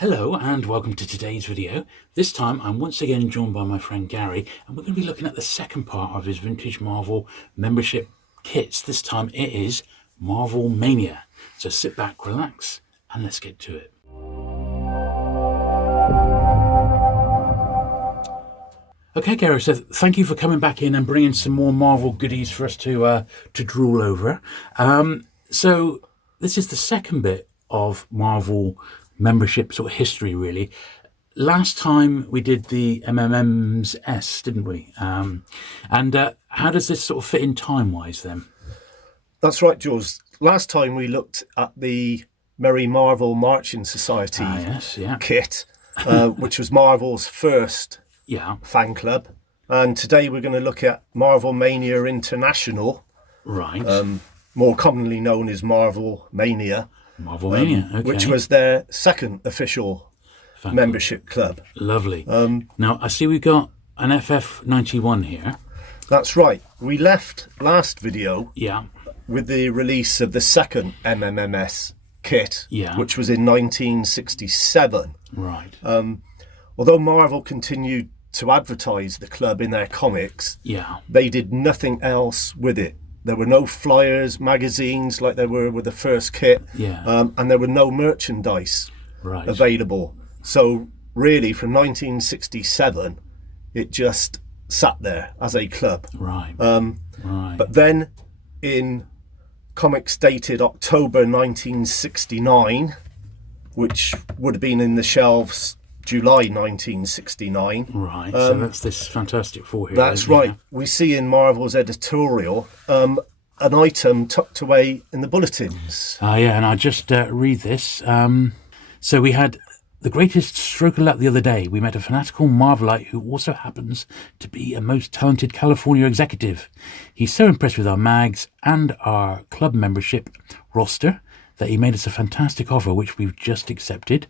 Hello and welcome to today's video. This time I'm once again joined by my friend Gary, and we're going to be looking at the second part of his vintage Marvel membership kits. This time it is Marvelmania. So sit back, relax, and let's get to it. Okay, Gary, so thank you for coming back in and bringing some more Marvel goodies for us to drool over. So this is the second bit of Marvel membership sort of history, really. Last time we did the MMMs, didn't we? And how does this sort of fit in time-wise then? That's right, Jules. Last time we looked at the Merry Marvel Marching Society kit, which was Marvel's first fan club. And today we're going to look at Marvelmania International. Right. More commonly known as Marvelmania. Marvelmania, okay. Which was their second official membership club. Lovely. Now, I see we've got an FF91 here. That's right. We left last video with the release of the second MMMS kit, which was in 1967. Right. Although Marvel continued to advertise the club in their comics, they did nothing else with it. There were no flyers, magazines like there were with the first kit, and there were no merchandise available. So really, from 1967, it just sat there as a club. Right. But then, in comics dated October 1969, which would have been in the shelves July 1969. Right, so that's this Fantastic Four here. That's right. We see in Marvel's editorial an item tucked away in the bulletins. And I just read this. So we had the greatest stroke of luck the other day. We met a fanatical Marvelite who also happens to be a most talented California executive. He's so impressed with our mags and our club membership roster that he made us a fantastic offer, which we've just accepted.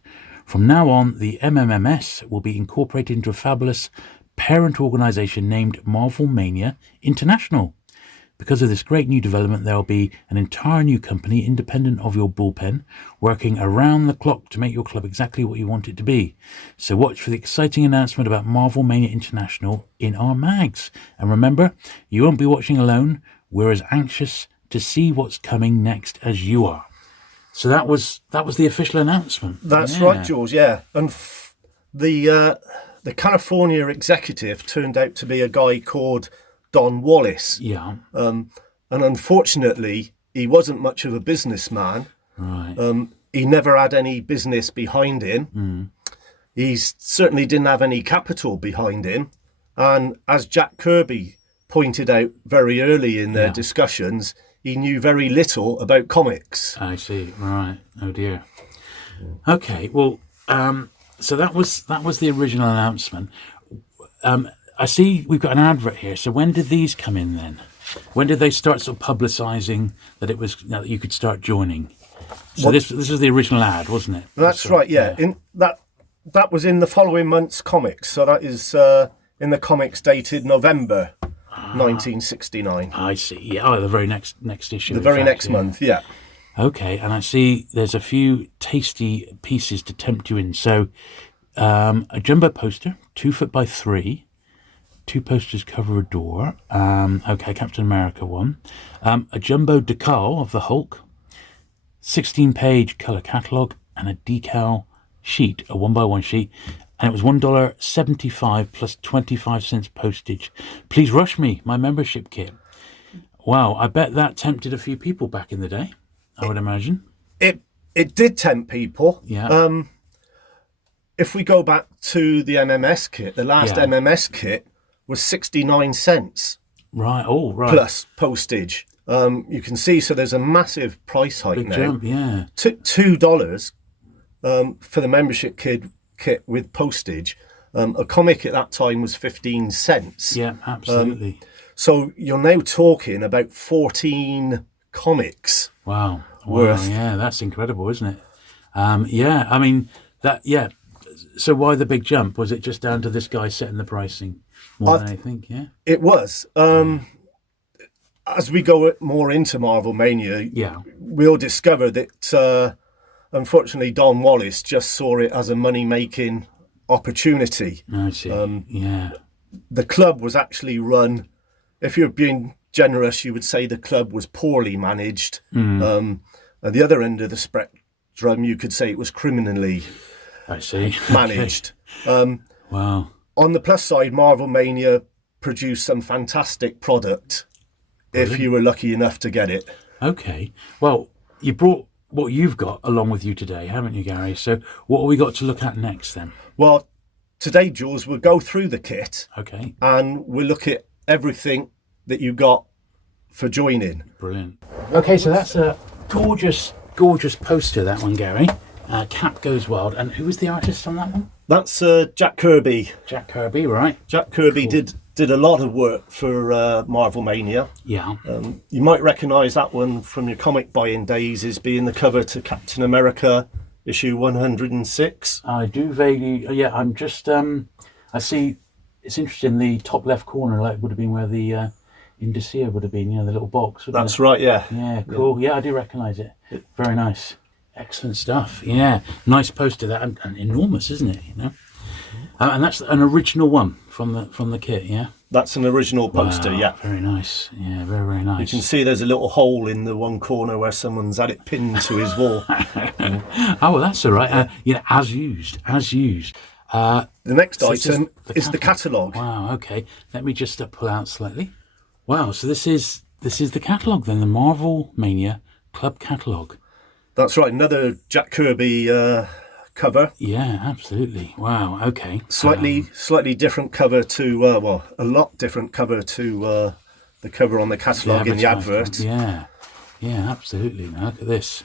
From now on, the MMMS will be incorporated into a fabulous parent organisation named Marvelmania International. Because of this great new development, there will be an entire new company, independent of your bullpen, working around the clock to make your club exactly what you want it to be. So watch for the exciting announcement about Marvelmania International in our mags. And remember, you won't be watching alone. We're as anxious to see what's coming next as you are. So that was the official announcement. That's right, Jules. Yeah, and the California executive turned out to be a guy called Don Wallace. Yeah. And unfortunately, he wasn't much of a businessman. Right. He never had any business behind him. He certainly didn't have any capital behind him. And as Jack Kirby pointed out very early in their discussions, he knew very little about comics. I see. Right. Oh dear. Okay. Well, so that was the original announcement. I see we've got an advert here. So when did these come in then? When did they start sort of publicising that that you could start joining? So this is the original ad, wasn't it? That's right. Yeah. In that was in the following month's comics. So that is in the comics dated November 1969. I see. Yeah. Oh, the very next issue. The very next month. Yeah. Okay, and I see there's a few tasty pieces to tempt you in. So, a jumbo poster, 2 foot by 3. 2 posters cover a door. Okay, Captain America one. A jumbo decal of the Hulk. 16-page color catalog and a decal sheet, a 1x1 sheet. And it was $1.75 plus 25 cents postage. Please rush me, my membership kit. Wow, I bet that tempted a few people back in the day, I would imagine. It did tempt people. Yeah. If we go back to the MMS kit, the last MMS kit was 69 cents. Right, oh, right. Plus postage. You can see, so there's a massive price hike Big now. jump, yeah. $2 for the membership kit with postage. A comic at that time was 15 cents. Yeah, absolutely. So you're now talking about 14 comics. Wow. Worth. Yeah, that's incredible, isn't it? Yeah, I mean, so why the big jump? Was it just down to this guy setting the pricing more than anything? Yeah. It was. As we go more into Marvelmania, we'll discover that unfortunately, Don Wallace just saw it as a money-making opportunity. I see. The club was actually run, if you're being generous, you would say the club was poorly managed. At the other end of the spectrum, you could say it was criminally managed. Wow. On the plus side, Marvelmania produced some fantastic product. Brilliant. If you were lucky enough to get it. Okay. Well, you brought what you've got along with you today, haven't you, Gary? So what have we got to look at next then? Well, today, Jules, we'll go through the kit. Okay. And we'll look at everything that you got for joining. Brilliant. Okay, so that's a gorgeous, gorgeous poster, that one, Gary. Cap Goes Wild. And who was the artist on that one? That's Jack Kirby. Jack Kirby, right. Jack Kirby did a lot of work for Marvelmania. Yeah. You might recognise that one from your comic buying days as being the cover to Captain America issue 106. I do vaguely, I'm just, I see, it's interesting, the top left corner, like, would have been where the indicia would have been, the little box. That's right, yeah. Yeah, cool. Yeah, I do recognise it. Very nice. Excellent stuff. Yeah, nice poster, that, and enormous, isn't it, and that's an original one from the kit, yeah? That's an original poster, yeah. Very nice. Yeah, very, very nice. You can see there's a little hole in the one corner where someone's had it pinned to his wall. Oh, well, that's all right. As used. The next item is the catalogue. Wow, okay. Let me just pull out slightly. Wow, so this is the catalogue then, the Marvelmania Club catalogue. That's right, another Jack Kirby cover. Yeah, absolutely. Wow, okay. Slightly different cover to, a lot different cover to the cover on the catalogue in the advert. Yeah, absolutely. Now look at this.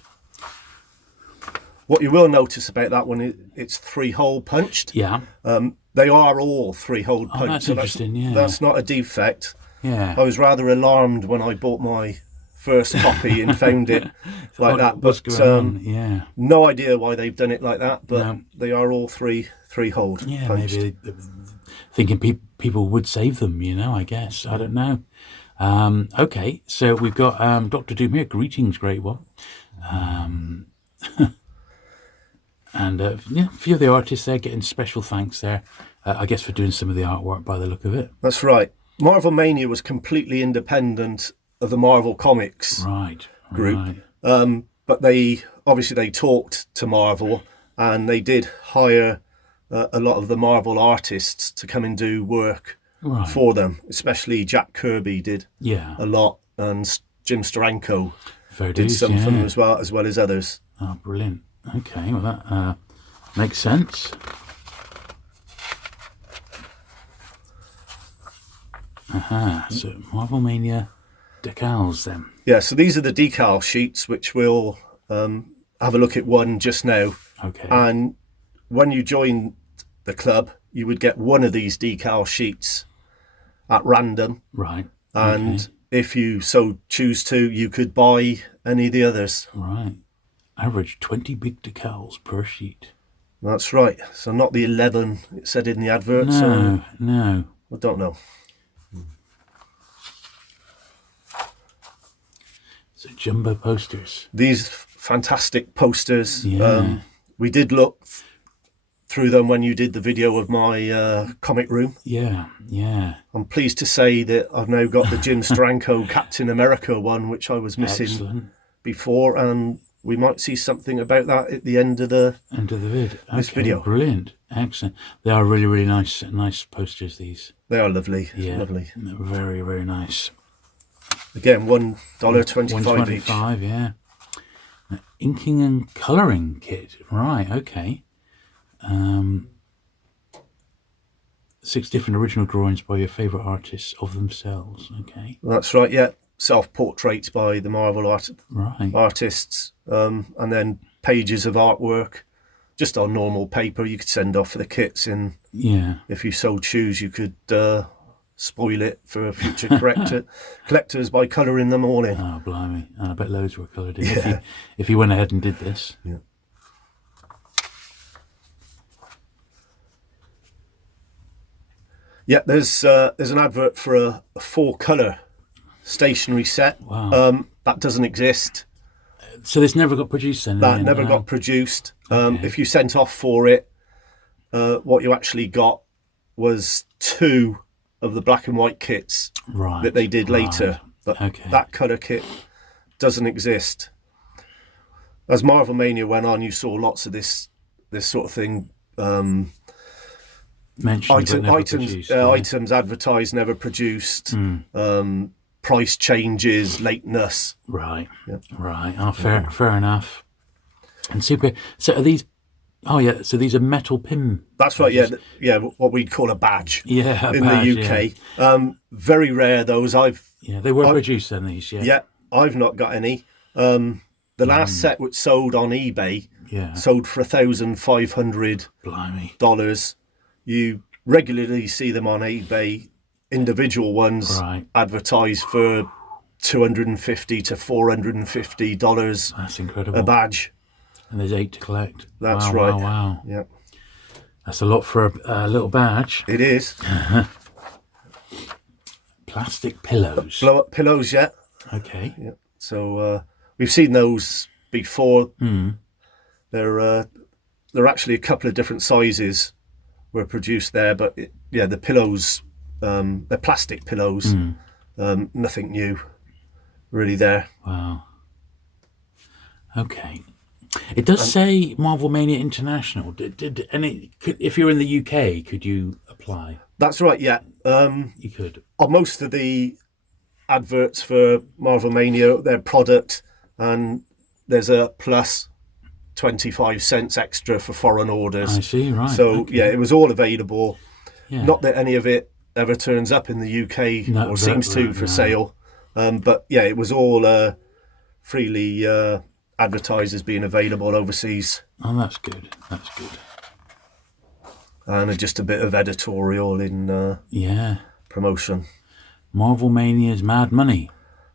What you will notice about that one, it's 3-hole punched. Yeah. They are all 3-hole punched. That's interesting, That's not a defect. Yeah. I was rather alarmed when I bought my first copy and found it like that, but no idea why they've done it like that, but they are all three-holed punched. Maybe thinking people would save them, I guess. I don't know. Okay, so we've got Dr. Doom here. Greetings, Great One. And a few of the artists there getting special thanks there, I guess, for doing some of the artwork by the look of it. That's right. Marvelmania was completely independent of the Marvel Comics group. Right. But they talked to Marvel, and they did hire a lot of the Marvel artists to come and do work for them. Especially Jack Kirby did a lot, and Jim Steranko did some for them as well as others. Oh, brilliant. Okay, well that makes sense. So Marvelmania decals then. Yeah, so these are the decal sheets, which we'll have a look at one just now. Okay. And when you join the club, you would get one of these decal sheets at random. Right. And if you so choose to, you could buy any of the others. Right. Average 20 big decals per sheet. That's right. So not the 11 it said in the advert. No. I don't know. So jumbo posters. These fantastic posters. Yeah. We did look through them when you did the video of my comic room. Yeah. I'm pleased to say that I've now got the Jim Steranko Captain America one, which I was missing before, and we might see something about that at the end of the vid. This video. Brilliant, excellent. They are really, really nice posters. These. They are lovely. Yeah, lovely. Very, very nice. Again, $1.25 each. $1.25, yeah. Inking and colouring kit. Right. Okay. 6 different original drawings by your favourite artists of themselves. Okay. That's right. Yeah. Self-portraits by the Marvel artists, and then pages of artwork just on normal paper you could send off for the kits, and if you so choose you could spoil it for future collectors by colouring them all in. Oh, blimey. And I bet loads were coloured in if you went ahead and did this. There's an advert for a 4-colour stationery set. Wow. That doesn't exist. So this never got produced then? That never got produced. If you sent off for it, what you actually got was 2 of the black and white kits that they did later. But that colour kit doesn't exist. As Marvelmania went on, you saw lots of this sort of thing. Items advertised, never produced. Price changes, lateness. Right. Oh, fair enough. And super. So are these? Oh yeah. So these are metal pin. That's right. Yeah. What we'd call a badge. Yeah. In the UK, very rare. Those they were produced then. These. Yeah. I've not got any. The last set which sold on eBay. Sold for $1,500. Blimey. You regularly see them on eBay. Individual ones advertised for $250 to $450. That's incredible. A badge. And there's 8 to collect. That's right. Wow. Yeah. That's a lot for a little badge. It is. Plastic pillows. Blow up pillows, yeah. Okay. Yeah. So we've seen those before. They're actually a couple of different sizes were produced there, but the pillows, they're plastic pillows. Nothing new really there. Wow. Okay. It does say Marvelmania International. If you're in the UK, could you apply? That's right, yeah. You could. On most of the adverts for Marvelmania, their product, and there's a plus 25 cents extra for foreign orders. I see, right. So, it was all available. Yeah. Not that any of it ever turns up in the UK or seems to for sale. But, it was all freely advertised as being available overseas. Oh, that's good. And just a bit of editorial in promotion. Marvelmania's Mad Money.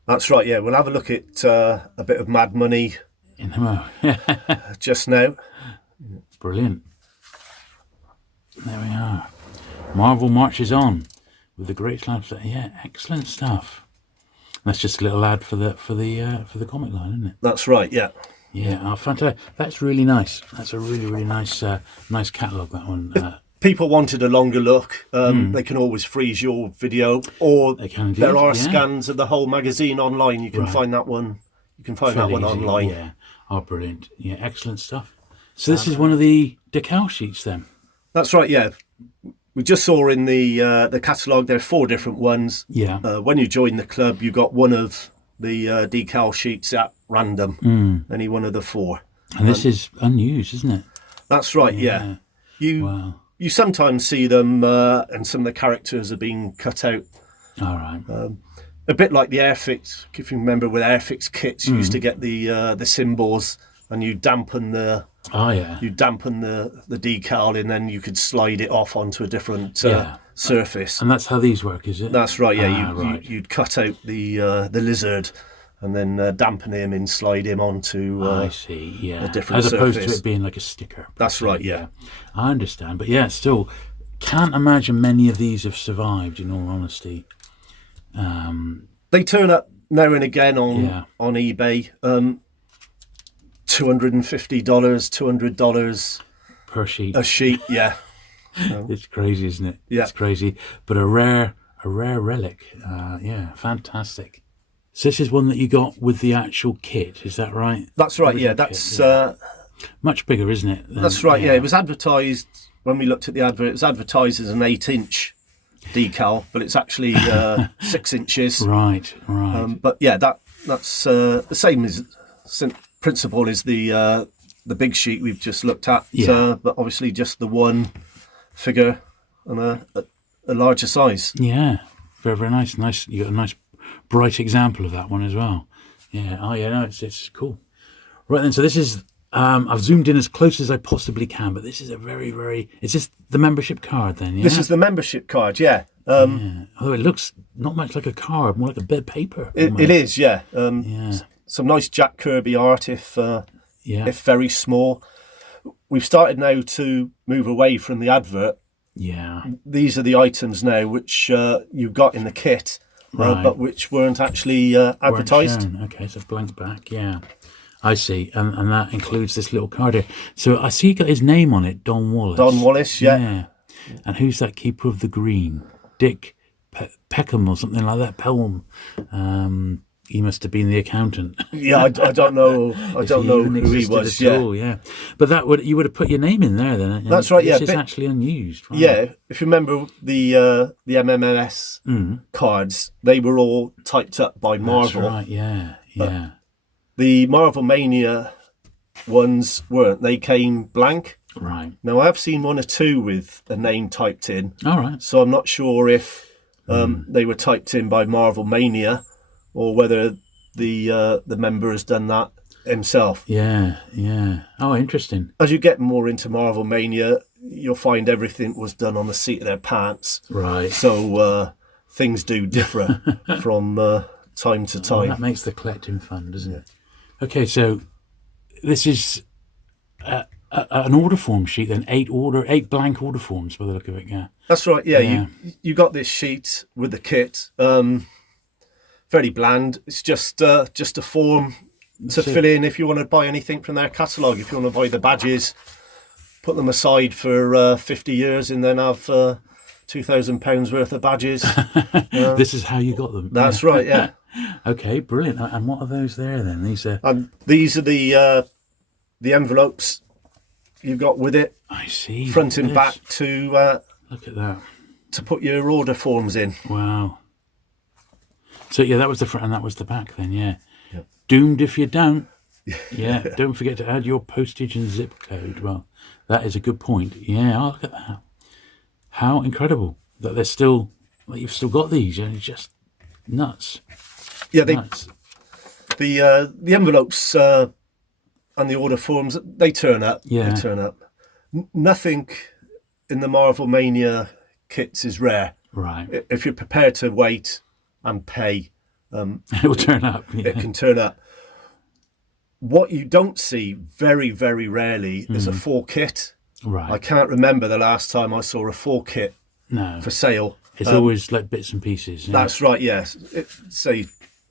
That's right, yeah. We'll have a look at a bit of Mad Money in a moment. Just now. Brilliant. There we are. Marvel marches on with the great lads. Yeah, excellent stuff. That's just a little ad for the comic line, isn't it? That's right. Yeah. Yeah. Oh, fantastic. That's really nice. That's a really nice nice catalogue. That one. If people wanted a longer look, they can always freeze your video, or there are scans of the whole magazine online. You can find that one. You can find that one online. Yeah. Oh, brilliant. Yeah, excellent stuff. So this is one of the decal sheets then? That's right, yeah. We just saw in the catalogue there are 4 different ones. Yeah. When you join the club, you got one of the decal sheets at random. Any one of the 4. And this is unused, isn't it? That's right, yeah. You sometimes see them and some of the characters are being cut out. All right. A bit like the Airfix, if you remember with Airfix kits, you used to get the symbols and you dampen the decal and then you could slide it off onto a different surface. And that's how these work, is it? That's right, yeah. You'd cut out the lizard and then dampen him and slide him onto I see, yeah. a different surface. As opposed to it being like a sticker. That's right, yeah. I understand, but still, can't imagine many of these have survived, in all honesty. They turn up now and again on eBay. $250, $200 per sheet. A sheet, yeah. It's crazy, isn't it? Yeah, it's crazy. But a rare relic. Fantastic. So this is one that you got with the actual kit, is that right? That's right. Yeah, that's much bigger, isn't it? That's right. Yeah, it was advertised when we looked at the advert. It was advertised as an 8-inch decal, but it's actually 6 inches. Right. But that's the same as principle as the big sheet we've just looked at. But obviously just the one figure and a larger size. Yeah, very nice. Nice. You got a nice bright example of that one as well. Yeah. Oh yeah. No, it's cool. Right then. So this is. I've zoomed in as close as I possibly can, but this is a very. Is this the membership card then? Yeah? This is the membership card, yeah. Although it looks not much like a card, more like a bit of paper. It is, yeah. Some nice Jack Kirby art, if very small. We've started now to move away from the advert. Yeah. These are the items now which you got in the kit, but which weren't actually advertised. Okay, so blank back, yeah. I see, and that includes this little card here. So I see you got his name on it, Don Wallace. Don Wallace, yeah. And who's that keeper of the green? Dick Peckham or something like that. Pelham. He must have been the accountant. Yeah, I don't know. I don't know who he was. Yeah. But you would have put your name in there then. That's right. It's actually unused. Right? Yeah. If you remember the MMS cards, they were all typed up by Marvel. That's right. Yeah. But the Marvelmania ones weren't. They came blank. Right. Now, I've seen one or two with a name typed in. All right. So I'm not sure if they were typed in by Marvelmania or whether the member has done that himself. Yeah. Oh, interesting. As you get more into Marvelmania, you'll find everything was done on the seat of their pants. Right. So things do differ from time to time. That makes the collecting fun, doesn't it? Okay, so this is an order form sheet then, 8 blank order forms by the look of it. Yeah, that's right. Yeah. You got this sheet with the kit, very bland. It's just a form to fill in if you want to buy anything from their catalogue. If you want to buy the badges, put them aside for 50 years and then have £2,000 worth of badges. This is how you got them. That's right. Yeah. Okay, brilliant. And what are those there then? These are the envelopes you've got with it. I see. Front and back to look at that, to put your order forms in. Wow. So that was the front and that was the back then. Yeah. Doomed if you don't. Yeah. Don't forget to add your postage and zip code. Well, that is a good point. Yeah. Oh, look at that. How incredible that you've still got these. It's just nuts. Yeah, the envelopes and the order forms, they turn up. Yeah. They turn up. Nothing in the Marvelmania kits is rare. Right. If you're prepared to wait and pay, it will turn up. Yeah. It can turn up. What you don't see very, very rarely is a 4 kit. Right. I can't remember the last time I saw a 4 kit for sale. It's always like bits and pieces. Yeah. That's right, yes.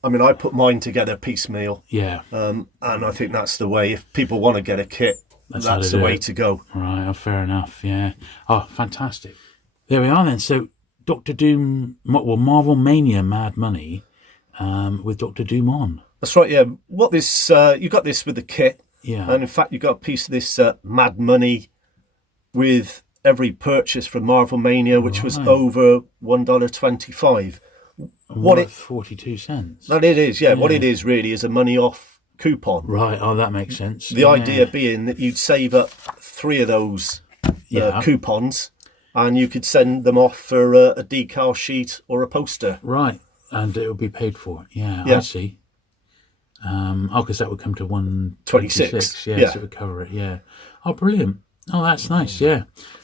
I put mine together piecemeal. Yeah. And I think that's the way. If people want to get a kit, that's the way to go. Right, fair enough, yeah. Oh, fantastic. There we are then. So, Dr. Doom, Marvelmania Mad Money with Dr. Doom on. That's right, yeah. You got this with the kit. Yeah. And in fact, you got a piece of this Mad Money with every purchase from Marvelmania, which was over $1.25. What 42 cents? That it is, yeah. What it is really is a money off coupon. Right, oh, that makes sense. The idea being that you'd save up 3 of those coupons and you could send them off for a decal sheet or a poster. Right, and it would be paid for. Yeah. I see. Because that would come to 126. Yeah, so it would cover it. Yeah. Oh, brilliant. Oh, that's nice. Yeah.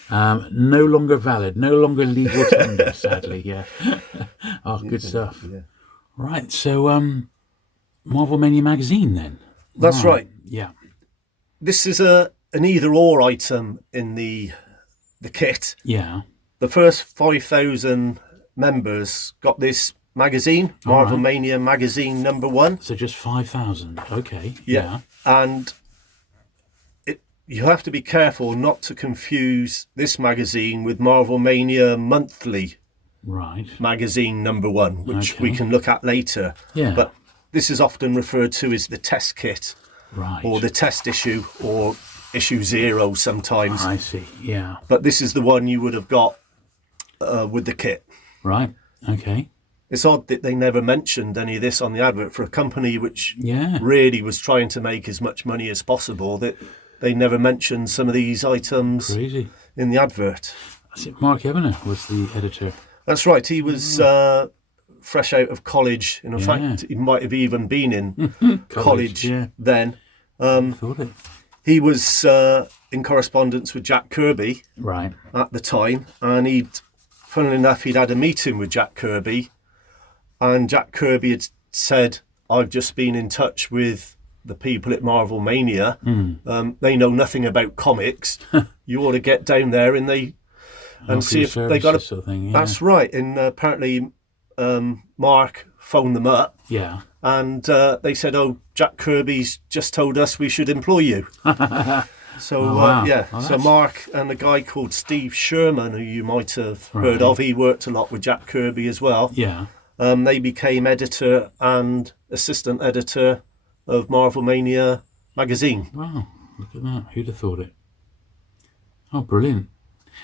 No longer valid. No longer legal tender. Sadly. Yeah. Oh, good stuff. Yeah. Right. So, Marvelmania magazine then. That's right. Yeah. This is an either-or item in the kit. Yeah. The first 5,000 members got this magazine, Marvelmania magazine #1. So just 5,000. Okay. Yeah. And you have to be careful not to confuse this magazine with Marvelmania monthly magazine #1, which we can look at later. Yeah. But this is often referred to as the test kit, or the test issue, or issue 0 sometimes. I see, yeah. But this is the one you would have got with the kit. Right, okay. It's odd that they never mentioned any of this on the advert for a company which really was trying to make as much money as possible, that they never mentioned some of these items in the advert. That's it. Mark Ebener was the editor. That's right. He was fresh out of college. In fact, he might have even been in college then. He was in correspondence with Jack Kirby at the time, and funnily enough, he'd had a meeting with Jack Kirby, and Jack Kirby had said, "I've just been in touch with the people at Marvelmania. They know nothing about comics. You ought to get down there and see if they got a sort of thing." That's right. And apparently, Mark phoned them up. Yeah. And they said, "Oh, Jack Kirby's just told us we should employ you." So wow. So Mark and a guy called Steve Sherman, who you might have heard of, he worked a lot with Jack Kirby as well. Yeah. They became editor and assistant editor of Marvelmania magazine. Wow, look at that. Who'd have thought it? Oh, brilliant.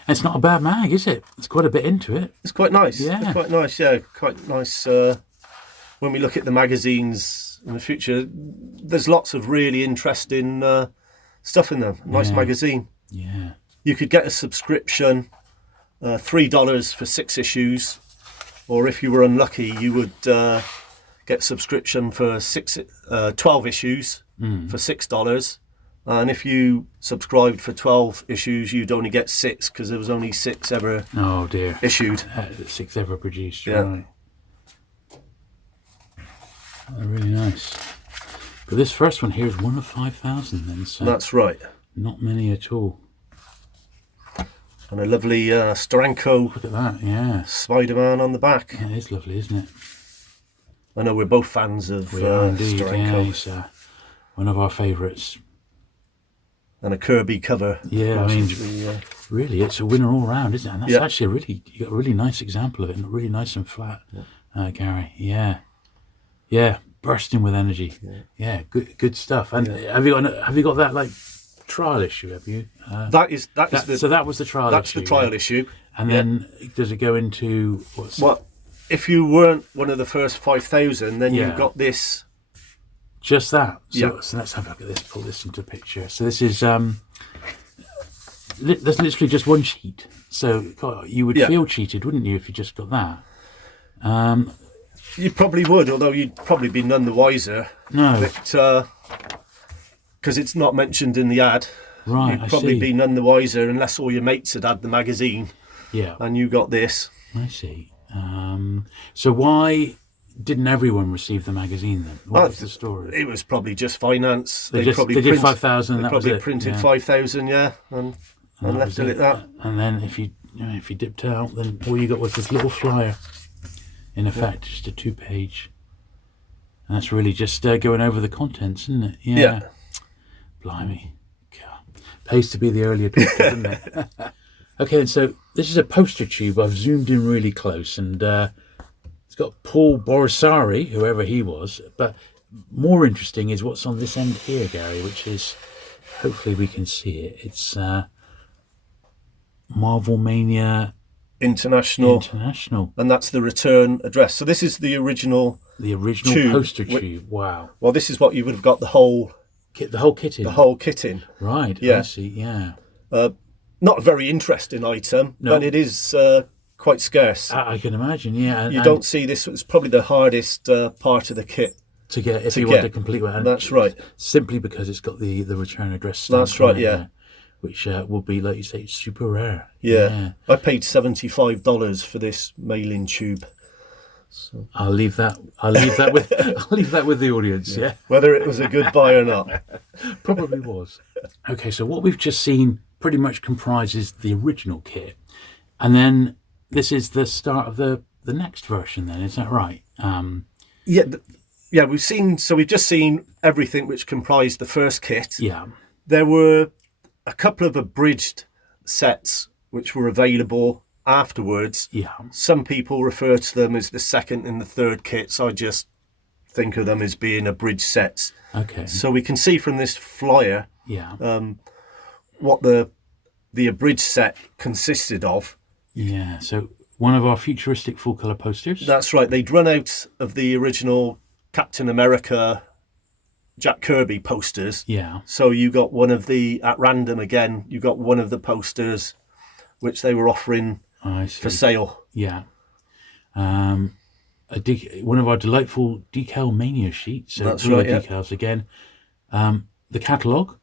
And it's not a bad mag, is it? It's quite a bit into it. It's quite nice. Yeah. It's quite nice, quite nice. When we look at the magazines in the future, there's lots of really interesting stuff in them. Nice magazine. Yeah. You could get a subscription, $3 for 6 issues, or if you were unlucky, you would get subscription for 12 issues for $6. And if you subscribed for 12 issues, you'd only get 6 because there was only 6 ever issued. 6 ever produced, yeah. Right. Oh, really nice. But this first one here is 1 of 5,000 then. So that's right. Not many at all. And a lovely Steranko. Look at that, yeah. Spider-Man on the back. Yeah, it is lovely, isn't it? I know we're both fans of we are indeed, Steranko. Yeah, he's one of our favourites. And a Kirby cover. Yeah, I mean, really, it's a winner all round, isn't it? And that's actually you got a really nice example of it, and really nice and flat, Gary. Yeah, yeah, bursting with energy. Yeah, good stuff. And have you got that like trial issue? Have you? So that was the trial issue. That's the trial issue. And then does it go into what's? Well, if you weren't one of the first 5,000, then you got this. Just that. So let's have a look at this. Pull this into a picture. So this is there's literally just one sheet. So you would feel cheated, wouldn't you, if you just got that? You probably would, although you'd probably be none the wiser. No. Because it's not mentioned in the ad. Right. You'd probably be none the wiser unless all your mates had the magazine. Yeah. And you got this. I see. So why didn't everyone receive the magazine then? What was the story? It was probably just finance. They did 5,000. They probably printed 5,000, and left it at that. And then if you dipped out, then all you got was this little flyer. In effect, just a 2-page. And that's really just going over the contents, isn't it? Yeah. Blimey. God. Pays to be the early adopter, doesn't it? Okay, and so this is a poster tube. I've zoomed in really close, and it's got Paul Borisari, whoever he was. But more interesting is what's on this end here, Gary, which is, hopefully we can see it. It's Marvelmania International, and that's the return address. So this is the original tube, poster tube. Wow. Well, this is what you would have got the whole kit in. The whole kit in. Right. Yeah. I see. Yeah. Not a very interesting item, but it is quite scarce. I can imagine. Yeah. You don't see this. It's probably the hardest part of the kit to get if you want to complete one. That's right. Simply because it's got the return address stamp. That's right. Yeah. Which will be, like you say, super rare. Yeah. I paid $75 for this mailing tube. So. I'll leave that with the audience. Yeah. Whether it was a good buy or not. Probably was. Okay, so what we've just seen pretty much comprises the original kit, and then this is the start of the next version. Then is that right? Yeah. We've just seen everything which comprised the first kit. Yeah. There were a couple of abridged sets which were available afterwards. Yeah. Some people refer to them as the second and the third kits. I just think of them as being abridged sets. Okay. So we can see from this flyer what the abridged set consisted of. Yeah. So one of our futuristic full colour posters. That's right. They'd run out of the original Captain America Jack Kirby posters. Yeah. So you got one of at random again, you got one of the posters which they were offering for sale. Yeah. One of our delightful decal Mania sheets. So that's right. Decals again. The catalogue,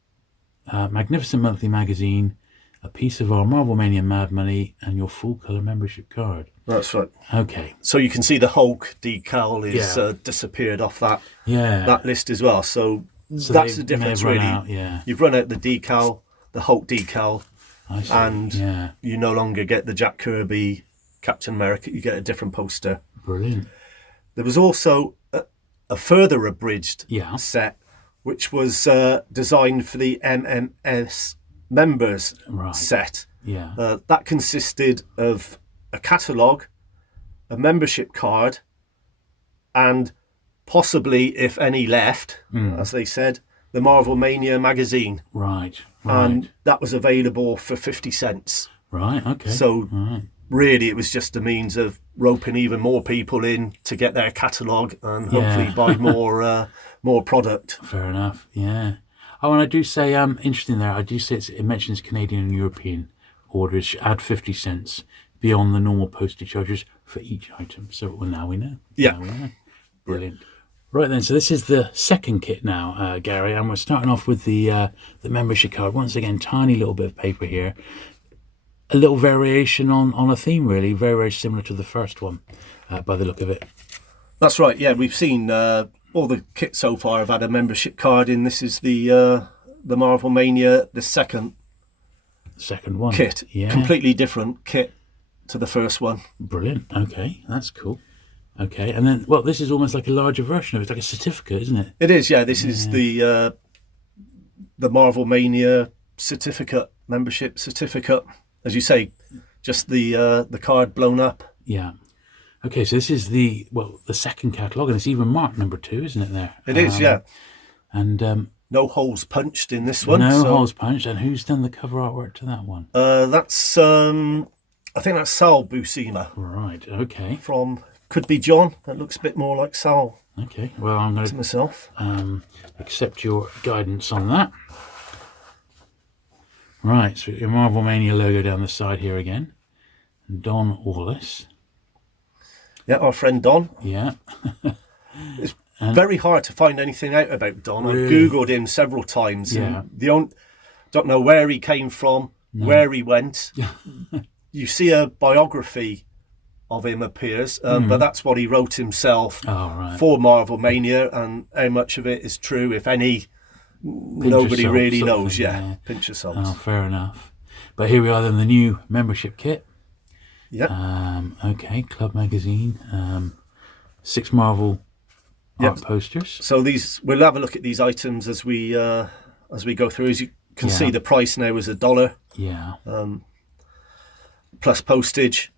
magnificent monthly magazine, a piece of our Marvelmania Mad Money, and your full colour membership card. That's right. Okay. So you can see the Hulk decal is disappeared off that list as well. So that's the difference, really. You've run out the decal, the Hulk decal, and you no longer get the Jack Kirby Captain America. You get a different poster. Brilliant. There was also a further abridged set, which was designed for the MMS members set. Yeah. That consisted of a catalogue, a membership card, and possibly, if any left, as they said, the Marvelmania magazine. Right. And that was available for 50 cents. Right, okay. So really it was just a means of roping even more people in to get their catalogue and hopefully buy more product. Fair enough, yeah. Oh, and I do say, interesting there, I do say it mentions Canadian and European orders add 50 cents beyond the normal postage charges for each item. So now we know. Yeah. Now we know. Brilliant. Right then, so this is the second kit now, Gary, and we're starting off with the membership card. Once again, tiny little bit of paper here. A little variation on a theme, really, very, very similar to the first one, by the look of it. That's right, yeah. We've seen all the kits so far have had a membership card in. This is the Marvelmania, the second one. Kit. Yeah. Completely different kit to the first one. Brilliant. Okay, that's cool. Okay, and then, well, this is almost like a larger version of it. It's like a certificate, isn't it? It is, yeah. This is the Marvelmania certificate, membership certificate. As you say, just the card blown up. Yeah. Okay, so this is the second catalogue, and it's even marked number 2, isn't it, there? It is, yeah. And no holes punched in this one. No holes punched. And who's done the cover artwork to that one? That's, I think that's Sal Buscema. Right, okay. From... Could be John. That looks a bit more like Sal. Okay, well, I'm going to myself accept your guidance on that. Right, so your Marvelmania logo down the side here again. Don Wallace. Yeah, our friend Don. Yeah. It's very hard to find anything out about Don. Really? I've Googled him several times. Yeah. And don't know where he came from, where he went. You see a biography of him appears, but that's what he wrote himself for Marvelmania, and how much of it is true, if any, nobody really knows. Yeah, pinch yourselves. Oh, fair enough. But here we are then, the new membership kit. Yeah. Okay, Club Magazine. 6 Marvel art posters. So we'll have a look at these items as we go through. As you can see, the price now is $1. Yeah. Plus postage.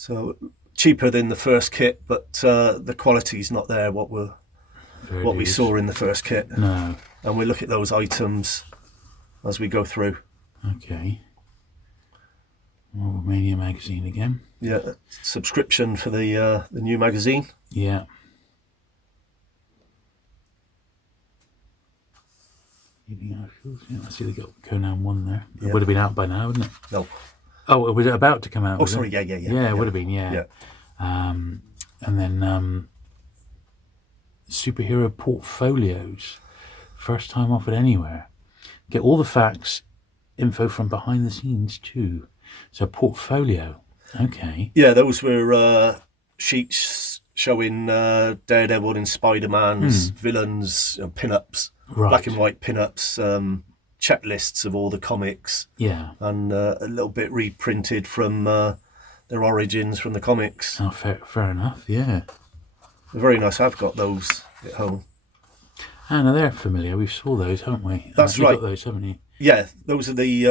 So cheaper than the first kit, but the quality's not there. What we saw in the first kit. No. And we'll look at those items as we go through. Okay. Mania magazine again. Yeah, subscription for the new magazine. Yeah. I see they got Conan 1 there. It would have been out by now, wouldn't it? No. Oh, was it about to come out? Oh, sorry, yeah. Yeah, it would have been, yeah. And then superhero portfolios. First time offered anywhere. Get all the facts, info from behind the scenes too. So portfolio, okay. Yeah, those were sheets showing Daredevil and Spider-Man's villains, pin-ups, black and white pin-ups, checklists of all the comics, and a little bit reprinted from their origins from the comics. Oh, fair enough. Yeah, they're very nice. I've got those at home. Anna, they're familiar. We saw those, haven't we? That's right. You've got those, haven't you? Yeah, those are the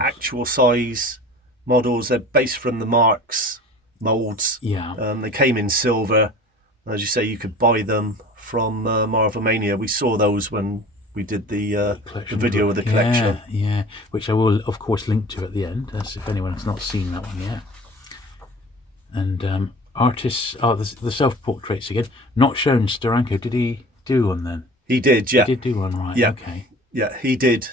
actual size models. They're based from the Marks molds. Yeah. They came in silver. As you say, you could buy them from Marvelmania. We saw those when we did the video of the collection. Yeah, which I will, of course, link to at the end, as if anyone has not seen that one yet. And artists, the self-portraits again. Not shown Steranko. Did he do one then? He did, yeah. He did do one, right? Yeah. Okay. Yeah, he did.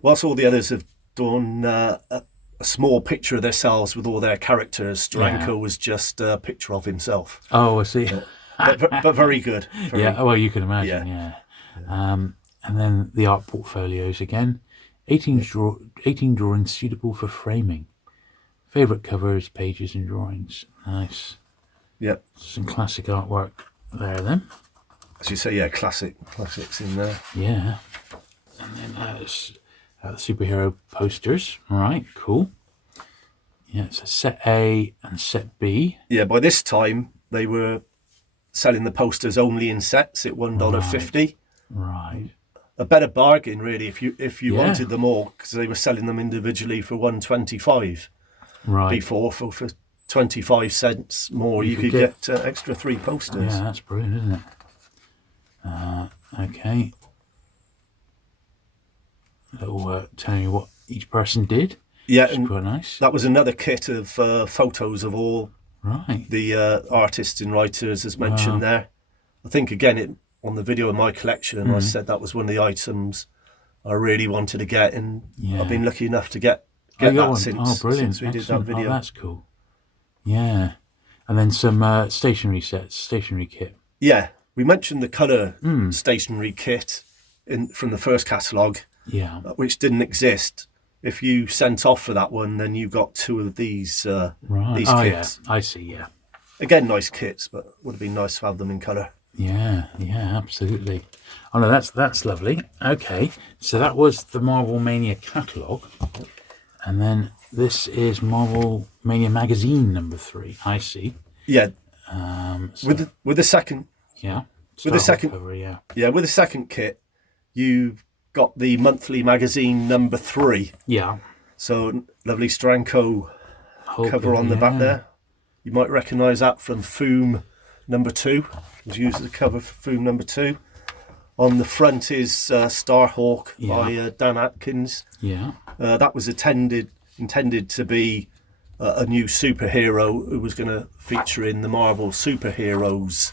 Whilst all the others have done a small picture of themselves with all their characters, Steranko was just a picture of himself. Oh, I see. But very good. Well, you can imagine, yeah. And then the art portfolios again. 18 drawings suitable for framing. Favourite covers, pages and drawings. Nice. Yep. Some classic artwork there then. As you say, classics in there. Yeah. And then the superhero posters. All right, cool. Yeah, so set A and set B. Yeah, by this time they were selling the posters only in sets at $1.50. Right. A better bargain, really, if you wanted them all, because they were selling them individually for $1.25. Right. Before for 25 cents more, you could get extra 3 posters. Yeah, that's brilliant, isn't it? Okay. Little telling you what each person did. Yeah, which is quite nice. That was another kit of photos of all the artists and writers, as mentioned there. I think again on the video of my collection, I said that was one of the items I really wanted to get, and I've been lucky enough to get that since we did that video. Oh, that's cool. Yeah, and then some stationery kit. Yeah, we mentioned the colour stationery kit from the first catalogue. Yeah, which didn't exist. If you sent off for that one, then you got 2 of these these kits. Yeah, I see. Yeah, again, nice kits, but would have been nice to have them in colour. Yeah, absolutely. Oh no, that's lovely. Okay, so that was the Marvelmania catalogue, and then this is Marvelmania magazine number 3. I see. Yeah. So, with the second. Yeah. With the second. Cover, yeah. Yeah, with the second kit, you got the monthly magazine number 3. Yeah. So lovely Stranko cover on the back there. You might recognise that from Foom number 2. It was used as a cover for Foom number 2. On the front is Starhawk by Dan Atkins. Yeah. That was intended to be a new superhero who was going to feature in the Marvel Superheroes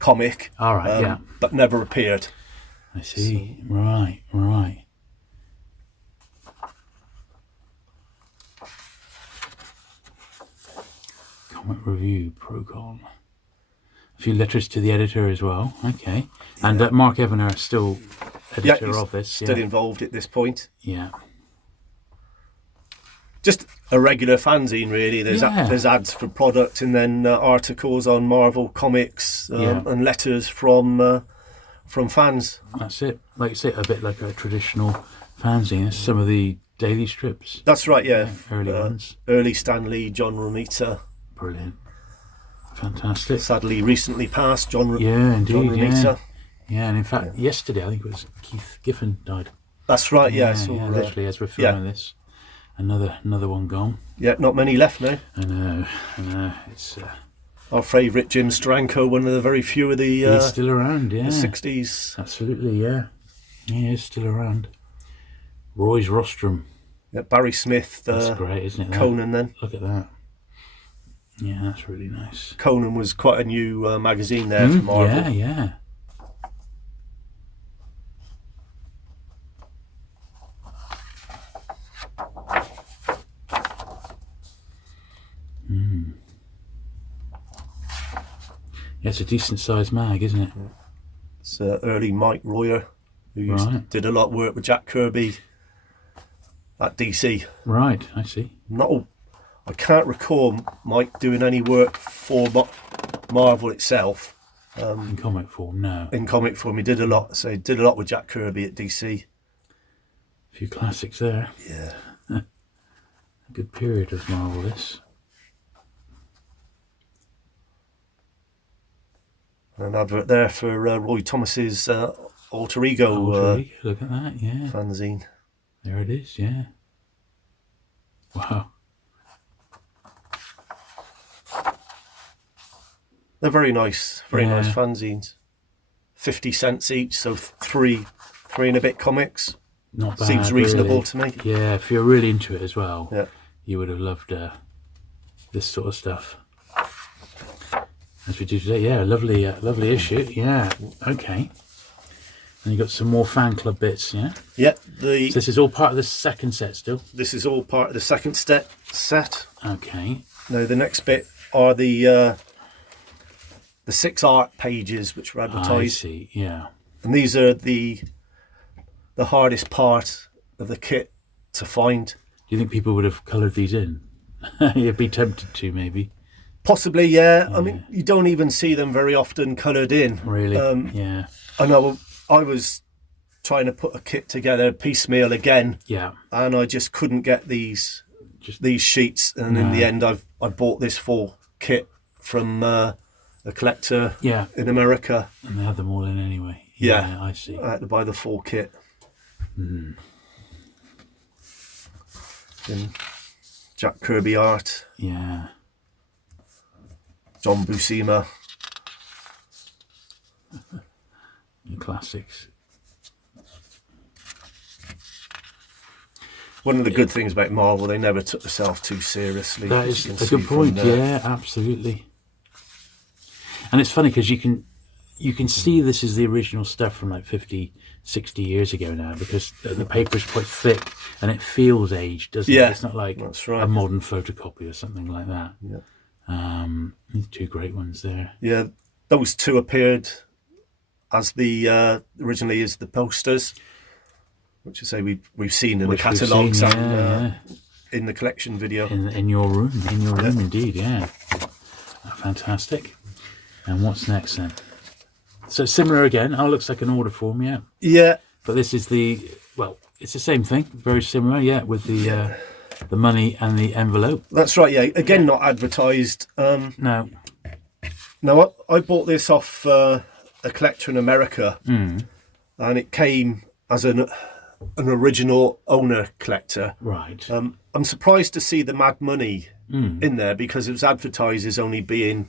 comic. All right, but never appeared. I see. So. Right. Comic review, Procon. A few letters to the editor as well. Okay. And Mark Evener is still editor of this. Still involved at this point. Yeah. Just a regular fanzine, really. There's ads for product, and then articles on Marvel comics and letters from fans. That's it. Like you say, a bit like a traditional fanzine. It's some of the daily strips. That's right. Yeah. Early ones. Early Stan Lee, John Romita. Brilliant. Fantastic. Sadly, recently passed, John Romita. Yeah, and in fact, yesterday I think it was Keith Giffen died. That's right. Literally as we're filming this, another one gone. Yeah, not many left now. I know. It's our favourite Jim Stranko, one of the very few of the. He's still around. Yeah. The 60s. Absolutely. Yeah. Yeah, he's still around. Roy's Rostrum. Yeah, Barry Smith. That's great, isn't it? Conan. Then look at that. Yeah, that's really nice. Conan was quite a new magazine there for Marvel. Yeah. Yeah, it's a decent sized mag, isn't it? It's early Mike Royer, who did a lot of work with Jack Kirby at DC. Right, I see. I can't recall Mike doing any work for Marvel itself. In comic form, no. In comic form, he did a lot. So he did a lot with Jack Kirby at DC. A few classics there. Yeah. A good period of Marvel, this. An advert there for Roy Thomas's Alter Ego. Look at that, yeah. Fanzine. There it is, yeah. Wow. They're very nice nice fanzines. 50 cents each, so three and a bit comics. Not bad. Seems reasonable really. To me. Yeah, if you're really into it as well, you would have loved this sort of stuff. As we do today, lovely issue. Yeah, okay. And you got some more fan club bits, yeah. Yeah, so this is all part of the second set still. This is all part of the second set. Okay. Now the next bit are the 6 art pages which were advertised. I see. Yeah. And these are the hardest part of the kit to find. Do you think people would have coloured these in? You'd be tempted to, maybe. Possibly, yeah. I mean, you don't even see them very often coloured in. Really? Yeah. I know. I was trying to put a kit together piecemeal again. Yeah. And I just couldn't get these sheets. And in the end, I bought this full kit from a collector Yeah. in America. And they had them all in anyway. Yeah, I see. I had to buy the full kit. Mm. In Jack Kirby art. Yeah. John Buscema. The classics. One of the good things about Marvel, they never took themselves too seriously. That is a good point. Yeah, absolutely. And it's funny because you can see this is the original stuff from like 50, 60 years ago now, because the paper's quite thick and it feels aged, doesn't it? It's not like a modern photocopy or something like that. Yeah. Two great ones there. Yeah, those two appeared as the originally as the posters, which I say we've seen in the catalogues and in the collection video. In your room, indeed, yeah. Fantastic. And what's next then? So similar again. Oh, looks like an order form, yeah. Yeah. But this is it's the same thing, very similar, yeah, with the money and the envelope. That's right, yeah. Again, not advertised. No. No, I bought this off a collector in America, and it came as an original owner collector. Right. I'm surprised to see the Mad Money in there, because it was advertised as only being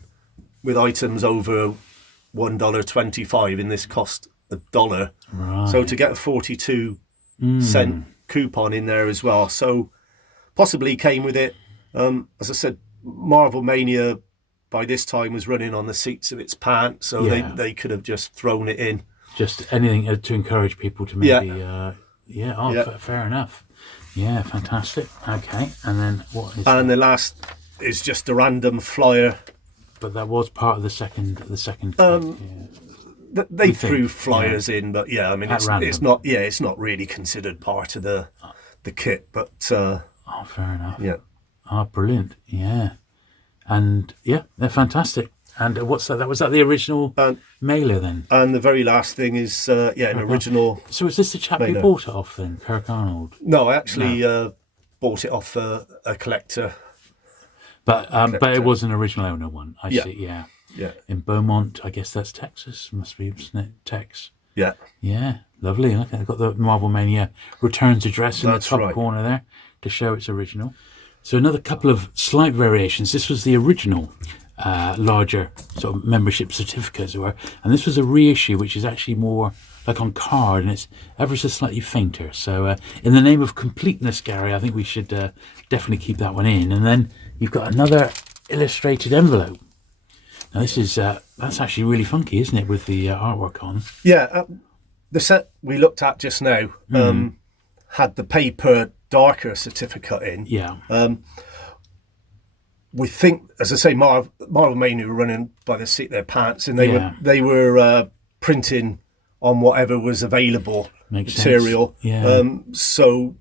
with items over $1.25, and this cost $1. Right. So to get a 42-cent coupon in there as well. So possibly came with it. As I said, Marvelmania by this time was running on the seats of its pants, so they could have just thrown it in. Just anything to encourage people to maybe... fair enough. Yeah, fantastic. Okay, and then what is... And the last is just a random flyer. But that was part of the second. They threw flyers in, but yeah, I mean it's not really considered part of the kit. But fair enough. Yeah. Oh, brilliant. Yeah, and yeah, they're fantastic. And what's that? Was that the original mailer then? And the very last thing is an original. So is this the chap who bought it off then, Kirk Arnold? No, I actually bought it off a collector. But it was an original owner one. I see. Yeah. Yeah. In Beaumont, I guess that's Texas. Must be, isn't it? Tex. Yeah. Yeah. Lovely. Look, I've got the Marvelmania returns address in the top corner there to show it's original. So another couple of slight variations. This was the original larger sort of membership certificate, as it were, and this was a reissue, which is actually more like on card, and it's ever so slightly fainter. So in the name of completeness, Gary, I think we should definitely keep that one in. And then you've got another illustrated envelope. Now this is that's actually really funky, isn't it, with the artwork on? Yeah, the set we looked at just now had the paper darker certificate in. Yeah. We think, as I say, Marvelmania were running by the seat of their pants, and they were printing on whatever was available material. Sense. Yeah. So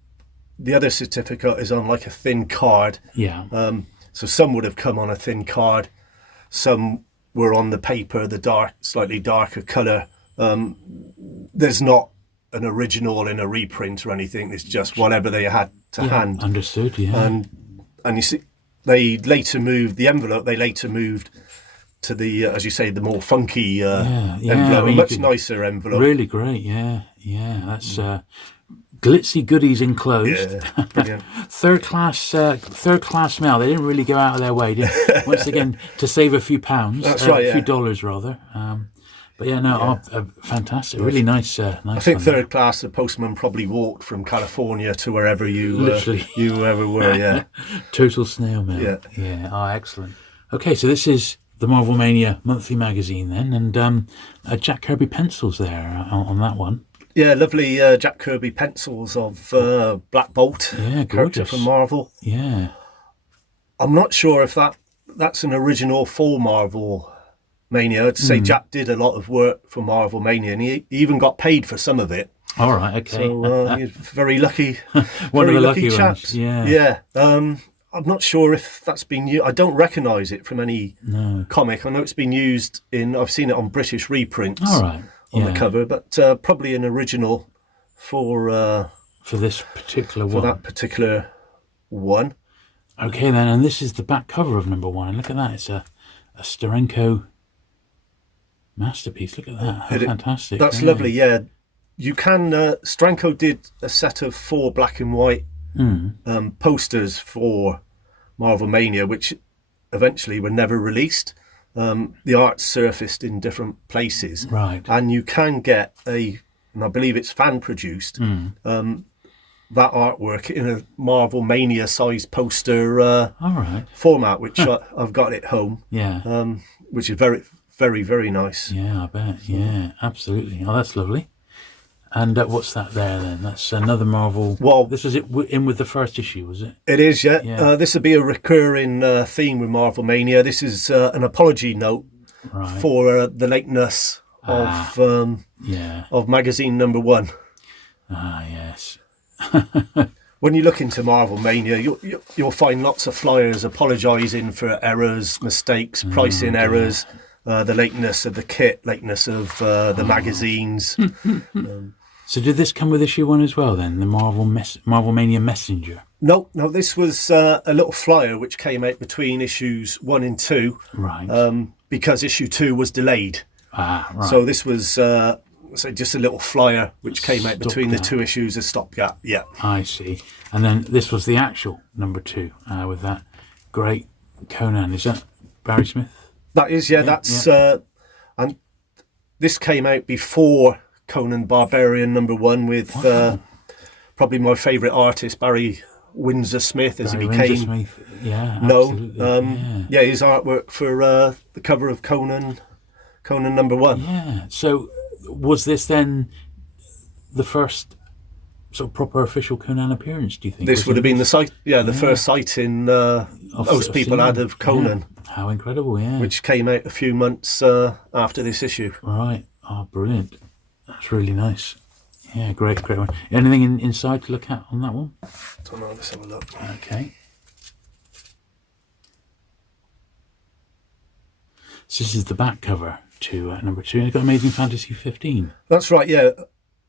the other certificate is on like a thin card. Yeah. So some would have come on a thin card, some were on the paper, the slightly darker colour. There's not an original in a reprint or anything. It's just whatever they had to hand. Understood. Yeah. And you see, they later moved the envelope. They later moved to the, as you say, the more funky envelope, a much nicer envelope. Really great. Yeah. That's glitzy goodies enclosed. Yeah, brilliant. Third class mail. They didn't really go out of their way, once again, to save a few pounds. That's right. A few dollars rather. Fantastic. Really nice. I think third class, the postman probably walked from California to wherever you ever were. Yeah. Total snail mail. Yeah. Oh, excellent. Okay, so this is the Marvelmania monthly magazine then, and Jack Kirby pencils there on that one. Yeah, lovely Jack Kirby pencils of Black Bolt, character from Marvel. Yeah. I'm not sure if that's an original for Marvelmania. I'd say Jack did a lot of work for Marvelmania, and he even got paid for some of it. All right, okay. So he's very lucky. One of the lucky chaps. Ones. Yeah. Yeah. I'm not sure if that's been used. I don't recognise it from any comic. I know it's been used I've seen it on British reprints. All right. On the cover, but probably an original for this particular one. For that particular one. Okay then, and this is the back cover of number one. And look at that, it's a Steranko Masterpiece. Look at that. How fantastic. That's lovely, yeah. You can... Stranko did a set of 4 black and white posters for Marvelmania, which eventually were never released. The art surfaced in different places. Right. And you can get and I believe it's fan-produced, that artwork in a Marvelmania size poster format, which I've got at home. Yeah. Which is very, very, very nice. Yeah, I bet. Yeah, absolutely. Oh, that's lovely. And what's that there then? That's another Marvel. Well, this was in with the first issue, was it? It is, yeah. This would be a recurring theme with Marvelmania. This is an apology note for the lateness of magazine number 1. Ah, yes. When you look into Marvelmania, you'll find lots of flyers apologising for errors, mistakes, pricing errors, the lateness of the kit, lateness of the magazines. So did this come with issue 1 as well then, the Marvelmania Messenger? No, this was a little flyer which came out between issues 1 and 2. Right. Because issue 2 was delayed. Ah, right. So this was just a little flyer which came out between the 2 issues, a stopgap. Yeah. I see. And then this was the actual number 2 with that great Conan. Is that Barry Smith? That is, yeah. That's and this came out before Conan Barbarian number 1 with probably my favourite artist, Barry Windsor Smith, as he became known. His artwork for the cover of Conan number 1. Yeah. So was this then the first sort of proper official Conan appearance, do you think? This would have been the first sighting most people had of Conan. Yeah. How incredible, yeah. Which came out a few months after this issue. Right. Oh, brilliant. That's really nice. Yeah, great one. Anything inside to look at on that one? Don't know, let's have a look. Okay. So this is the back cover to number 2. It's got Amazing Fantasy 15. That's right, yeah.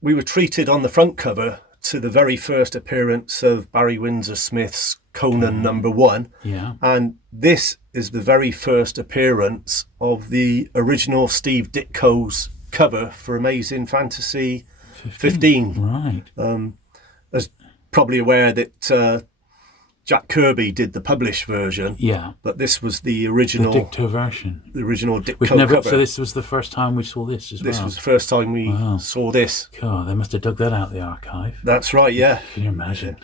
We were treated on the front cover to the very first appearance of Barry Windsor Smith's Conan number 1. Yeah. And this is the very first appearance of the original Steve Ditko's cover for Amazing Fantasy 15. Right. As probably aware that Jack Kirby did the published version. Yeah. But this was the original... The Ditko version. The original Ditko cover. So this was the first time we saw this as well? This was the first time we saw this. God, they must have dug that out of the archive. That's right, yeah. Can you imagine?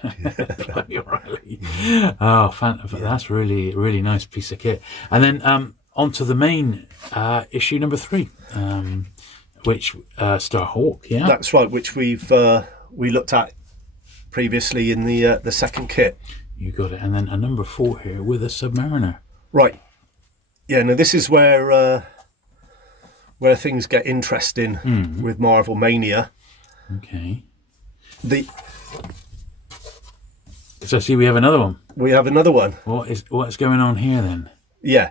Oh, that's really, really nice piece of kit. And then on to the main issue number 3, which Starhawk, yeah? That's right, which we looked at previously in the second kit. You got it. And then a number 4 here with a Submariner. Right. Yeah, now this is where things get interesting with Marvelmania. Okay. So I see we have another one. We have another one. What's going on here then? Yeah.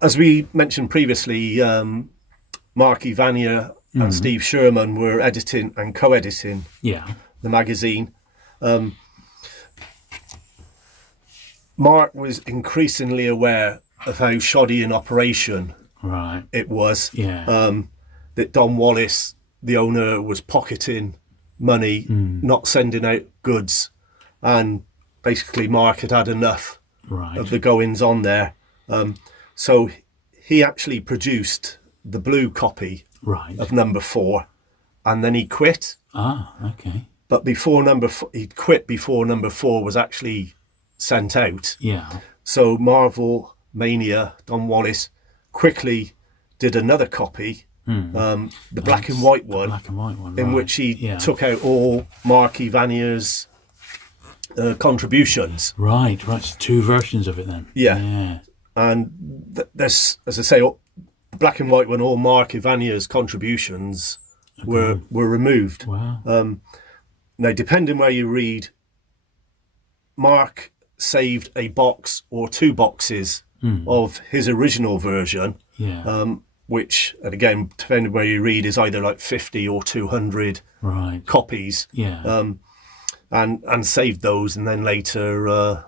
As we mentioned previously, Mark Ivania and Steve Sherman were editing and co-editing the magazine. Mark was increasingly aware of how shoddy an operation it was. Yeah. That Don Wallace, the owner, was pocketing money, not sending out goods, and basically Mark had enough of the goings on there. So he actually produced the blue copy of number 4, and then he quit. Ah, okay. But he quit before number 4 was actually sent out. Yeah. So Marvelmania, Don Wallace, quickly did another copy, the black and white one, in which he took out all Mark Ivania's contributions. Right. So 2 versions of it then. Yeah. And there's, as I say, the black and white one, all Mark Ivania's contributions were removed. Wow. Now, depending where you read, Mark saved a box or 2 boxes of his original version, which, and again, depending where you read, is either like 50 or 200 copies. Yeah. And saved those and then later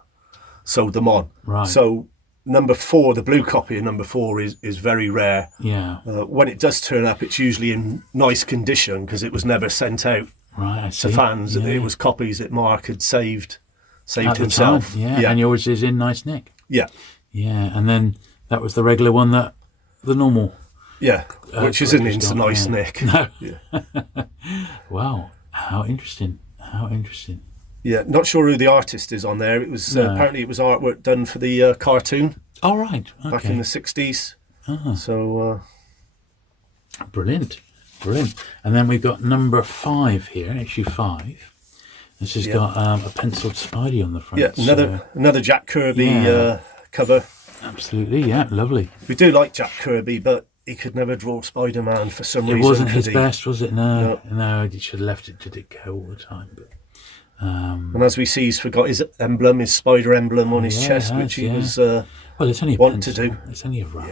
sold them on. Right. So number 4, the blue copy of number 4 is very rare. Yeah. When it does turn up, it's usually in nice condition because it was never sent out to fans. Yeah. It was copies that Mark had saved At himself. The time, yeah, and yours is in nice nick. Yeah. Yeah, and then that was the regular one that the normal. Yeah, which isn't into nice nick. No. Yeah. Wow, how interesting. How interesting. Yeah, not sure who the artist is on there. It was apparently it was artwork done for the cartoon. Oh, right. Okay. Back in the 60s. So brilliant. And then we've got number 5 here, issue 5. This has got a penciled Spidey on the front. Yeah, another Jack Kirby cover. Absolutely, yeah, lovely. We do like Jack Kirby, but he could never draw Spider-Man for some reason. It wasn't his best, was it? No, he should have left it to Dick all the time. But and as we see, he's forgot his emblem, his spider emblem on his chest, which he was well, it's only want to do. It's only a rough.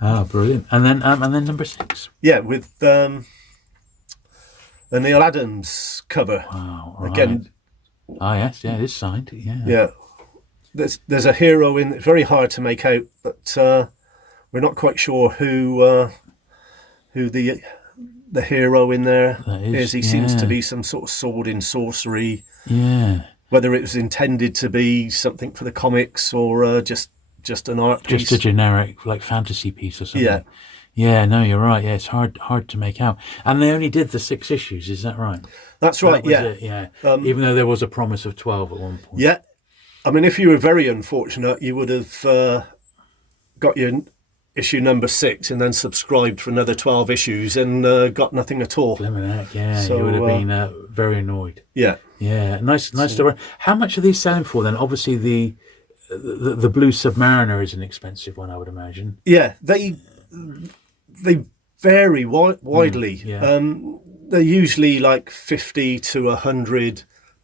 Yeah. Brilliant. And then number 6. Yeah, with the Neil Adams cover. Wow. Right. Again. Yes, it is signed. Yeah. Yeah. There's a hero in. It's very hard to make out, but we're not quite sure who the hero in there is. He seems to be some sort of sword in sorcery. Yeah. Whether it was intended to be something for the comics or just an art piece. Just a generic like fantasy piece or something. Yeah. Yeah, no, you're right. Yeah, it's hard to make out. And they only did the 6 issues, is that right? That's right, It, yeah. Even though there was a promise of 12 at one point. Yeah. I mean, if you were very unfortunate, you would have got your issue number 6 and then subscribed for another 12 issues and got nothing at all. Blimmin' heck, yeah. So, you would have been very annoyed. Yeah. Yeah, nice story. How much are these selling for then? Obviously, the Blue Submariner is an expensive one, I would imagine. Yeah, they vary widely. Yeah. They're usually like $50 to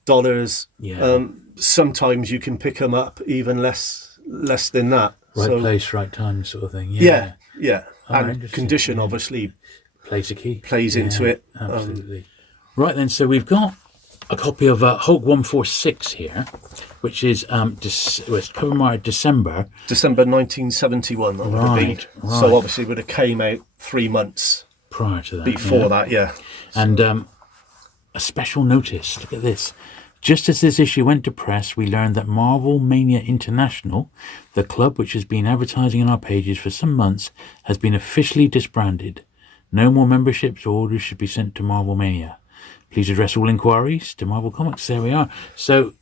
$100. Yeah. Sometimes you can pick them up even less than that. Right place, right time, sort of thing. Yeah. Oh, and condition obviously plays a key. Plays into it. Absolutely. Right then, so we've got a copy of Hulk 146 here, which is was cover marked December 1971. That would have been. Right. So obviously would have came out 3 months prior to that. Before that, yeah. And a special notice. Look at this. Just as this issue went to press, we learned that Marvelmania International, the club which has been advertising on our pages for some months, has been officially disbanded. No more memberships or orders should be sent to Marvelmania. Please address all inquiries to Marvel Comics. There we are. So,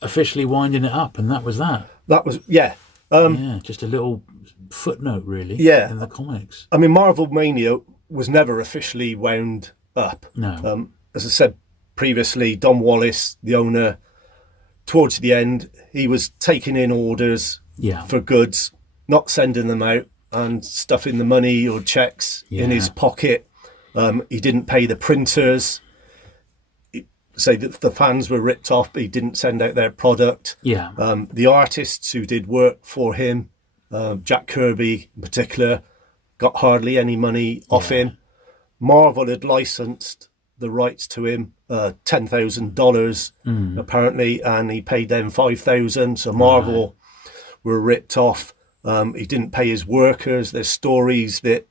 officially winding it up, and that was that. That was, yeah. Just a little footnote, really, in the comics. I mean, Marvelmania was never officially wound up. No. As I said previously, Don Wallace, the owner, towards the end, he was taking in orders for goods, not sending them out, and stuffing the money or checks in his pocket. He didn't pay the printers. Say that the fans were ripped off, but he didn't send out their product. Yeah. The artists who did work for him, Jack Kirby in particular, got hardly any money off him. Marvel had licensed the rights to him, $10,000 apparently, and he paid them $5,000. So Marvel were ripped off. He didn't pay his workers. There's stories that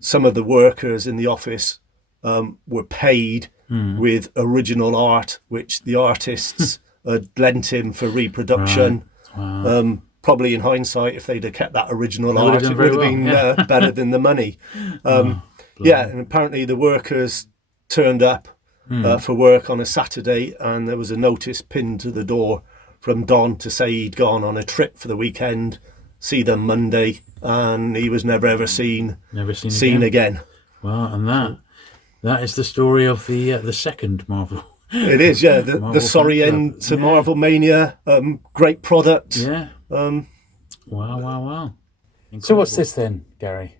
some of the workers in the office were paid with original art, which the artists had lent him for reproduction. Right. Wow. Probably in hindsight, if they'd have kept that original art, it would have been better than the money. And apparently the workers turned up for work on a Saturday, and there was a notice pinned to the door from Don to say he'd gone on a trip for the weekend, see them Monday, and he was never ever seen again. Well, and that is the story of the second Marvel. It is, the sorry end to Marvelmania. Great product. Yeah. Wow. Incredible. So what's this then, Gary?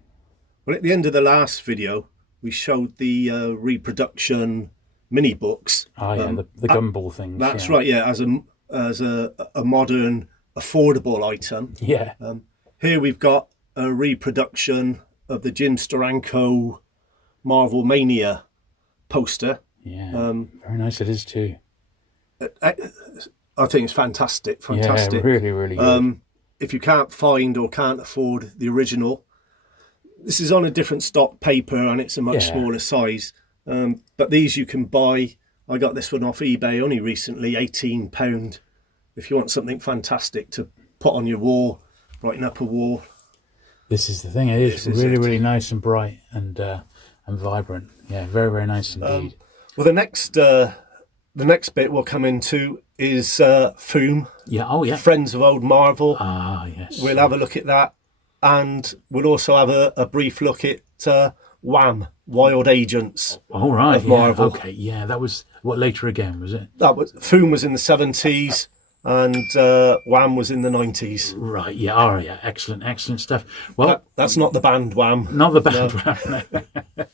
Well, at the end of the last video, we showed the reproduction mini books. Oh yeah, the gumball things. That's right. Yeah, as a modern affordable item. Yeah. Here we've got a reproduction of the Jim Steranko Marvelmania poster. Yeah. Very nice it is too. I I think it's fantastic. Fantastic. Yeah, really, really good. If you can't find or can't afford the original, this is on a different stock paper and it's a much smaller size. But these you can buy. I got this one off eBay only recently, £18. If you want something fantastic to put on your wall, brighten up a wall. This is the thing. It is really, really nice and bright and vibrant. Yeah, very, very nice indeed. Well, the next bit we'll come into is Foom. Yeah. Oh, yeah. Friends of Old Marvel. Ah, yes. We'll have a look at that, and we'll also have a brief look at Wham! Wild Agents. All right. Of Marvel. Okay. Yeah, that was what later again, was it? Foom was in the 70s. And Wham was in the 90s. Right, yeah, all right, yeah, excellent stuff. Well, that's not the band Wham. Not the band Wham. No.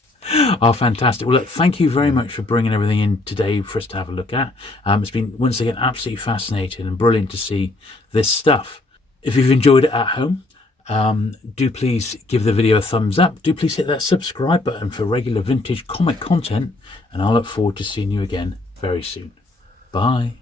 Oh, fantastic. Well, look, thank you very much for bringing everything in today for us to have a look at. It's been, once again, absolutely fascinating and brilliant to see this stuff. If you've enjoyed it at home, do please give the video a thumbs up. Do please hit that subscribe button for regular vintage comic content. And I'll look forward to seeing you again very soon. Bye.